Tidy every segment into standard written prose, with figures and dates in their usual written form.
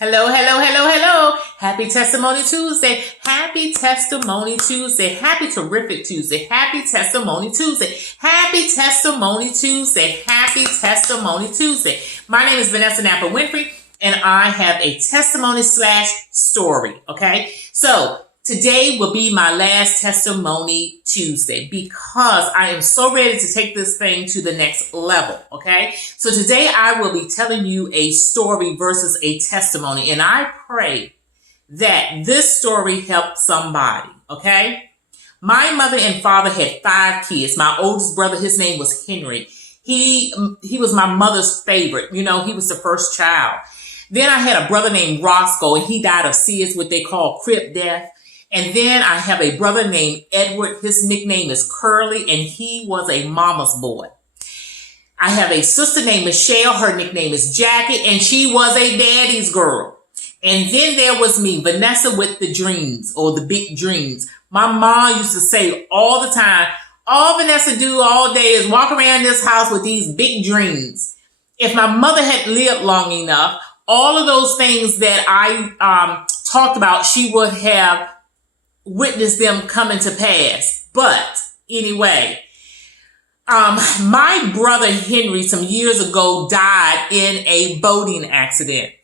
Hello, hello, hello, hello. Happy Testimony Tuesday. Happy Testimony Tuesday. Happy Terrific Tuesday. Happy Testimony Tuesday. Happy Testimony Tuesday. Happy Testimony Tuesday. My name is Vanessa Napper-Winfree, and I have a testimony / story, okay? So today will be my last Testimony Tuesday because I am so ready to take this thing to the next level, okay? So today I will be telling you a story versus a testimony, and I pray that this story helps somebody, okay? My mother and father had 5 kids. My oldest brother, his name was Henry. He was my mother's favorite. You know, he was the first child. Then I had a brother named Roscoe, and he died of SIDS, what they call crib death. And then I have a brother named Edward. His nickname is Curly, and he was a mama's boy. I have a sister named Michelle. Her nickname is Jackie, and she was a daddy's girl. And then there was me, Vanessa with the dreams, or the big dreams. My mom used to say all the time, all Vanessa do all day is walk around this house with these big dreams. If my mother had lived long enough, all of those things that I talked about, she would have witnessed them coming to pass. But anyway, my brother Henry some years ago died in a boating accident.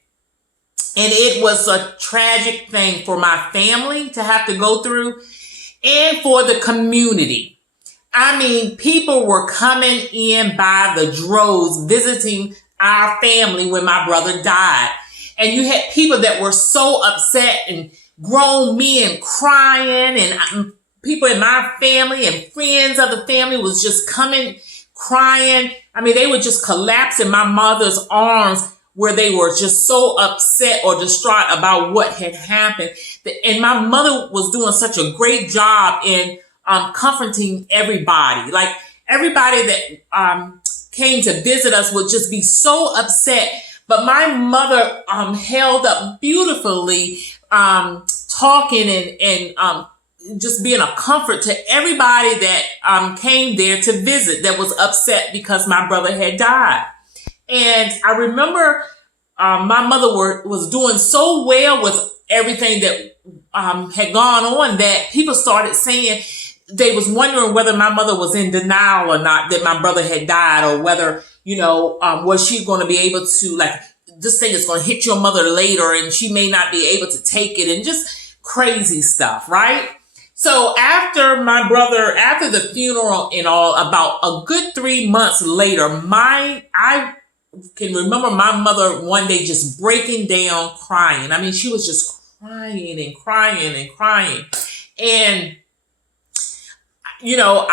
And it was a tragic thing for my family to have to go through and for the community. I mean, people were coming in by the droves visiting our family when my brother died. And you had people that were so upset, and grown men crying, and people in my family and friends of the family was just coming crying. I mean, they would just collapse in my mother's arms where they were just so upset or distraught about what had happened. And my mother was doing such a great job in comforting everybody. Like everybody that came to visit us would just be so upset. But my mother held up beautifully, talking and just being a comfort to everybody that came there to visit that was upset because my brother had died. And I remember my mother was doing so well with everything that had gone on that people started saying they was wondering whether my mother was in denial or not that my brother had died, or whether, you know, was she going to be able to, like, this thing is going to hit your mother later and she may not be able to take it, and just crazy stuff, right? So after the funeral and all, about a good 3 months later, I can remember my mother one day just breaking down crying. I mean, she was just crying and crying and crying. And, you know,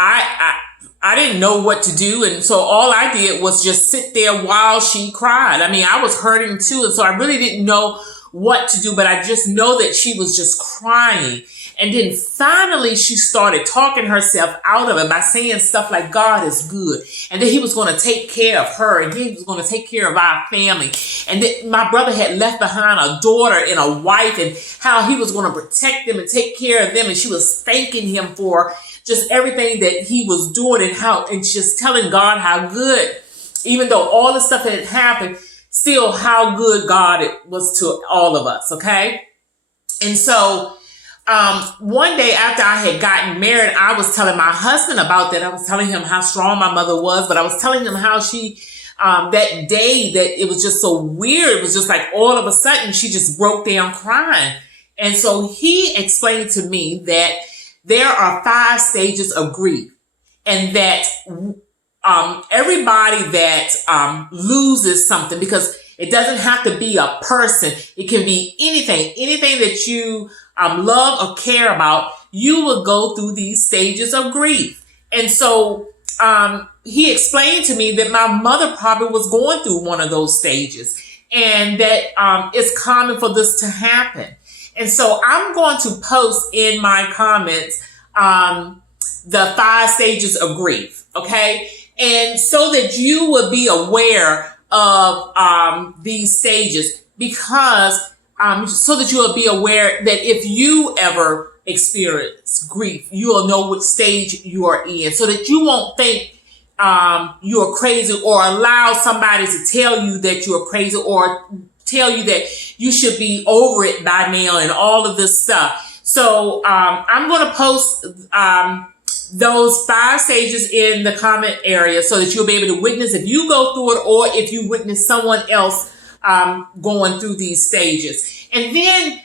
I didn't know what to do. And so all I did was just sit there while she cried. I mean, I was hurting too. And so I really didn't know what to do, but I just know that she was just crying. And then finally she started talking herself out of it by saying stuff like, God is good, and that he was going to take care of her, and he was going to take care of our family. And that my brother had left behind a daughter and a wife, and how he was going to protect them and take care of them. And she was thanking him for just everything that he was doing, and just telling God how good, even though all the stuff that had happened, still how good God was to all of us. Okay. And so, one day after I had gotten married, I was telling my husband about that. I was telling him how strong my mother was, but I was telling him how she, that day, that it was just so weird. It was just like all of a sudden she just broke down crying. And so he explained to me that there are 5 stages of grief, and that everybody that loses something, because it doesn't have to be a person, it can be anything that you love or care about, you will go through these stages of grief. And so he explained to me that my mother probably was going through one of those stages, and that it's common for this to happen. And so I'm going to post in my comments the 5 stages of grief, okay? And so that you will be aware of these stages, because so that you will be aware that if you ever experience grief, you will know what stage you are in, so that you won't think you're crazy, or allow somebody to tell you that you're crazy, or tell you that you should be over it by now and all of this stuff. So I'm going to post those 5 stages in the comment area so that you'll be able to witness if you go through it or if you witness someone else going through these stages. And then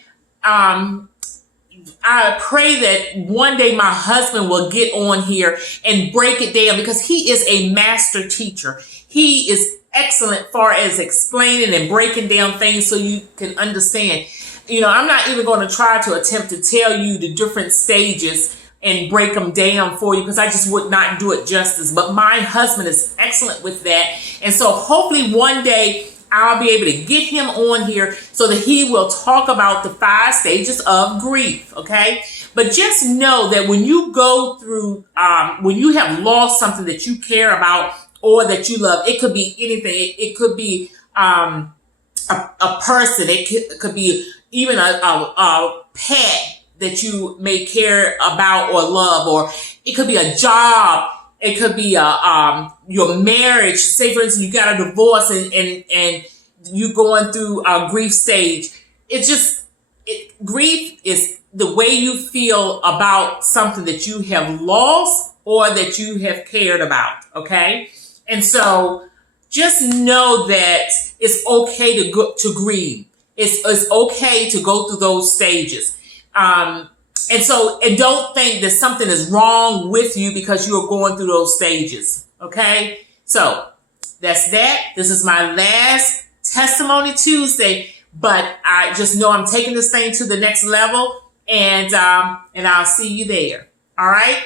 I pray that one day my husband will get on here and break it down, because he is a master teacher. He is excellent far as explaining and breaking down things so you can understand. You know, I'm not even going to try to attempt to tell you the different stages and break them down for you, because I just would not do it justice. But my husband is excellent with that. And so hopefully one day I'll be able to get him on here so that he will talk about the 5 stages of grief, okay? But just know that when you go through, when you have lost something that you care about or that you love, it could be anything. It could be a person. It could be even a pet that you may care about or love, or it could be a job. It could be your marriage. Say, for instance, you got a divorce and you going through a grief stage. Grief is the way you feel about something that you have lost or that you have cared about. Okay, and so just know that it's okay to grieve. It's okay to go through those stages. And don't think that something is wrong with you because you are going through those stages. Okay? So that's that. This is my last Testimony Tuesday, but I just know I'm taking this thing to the next level, and I'll see you there. All right?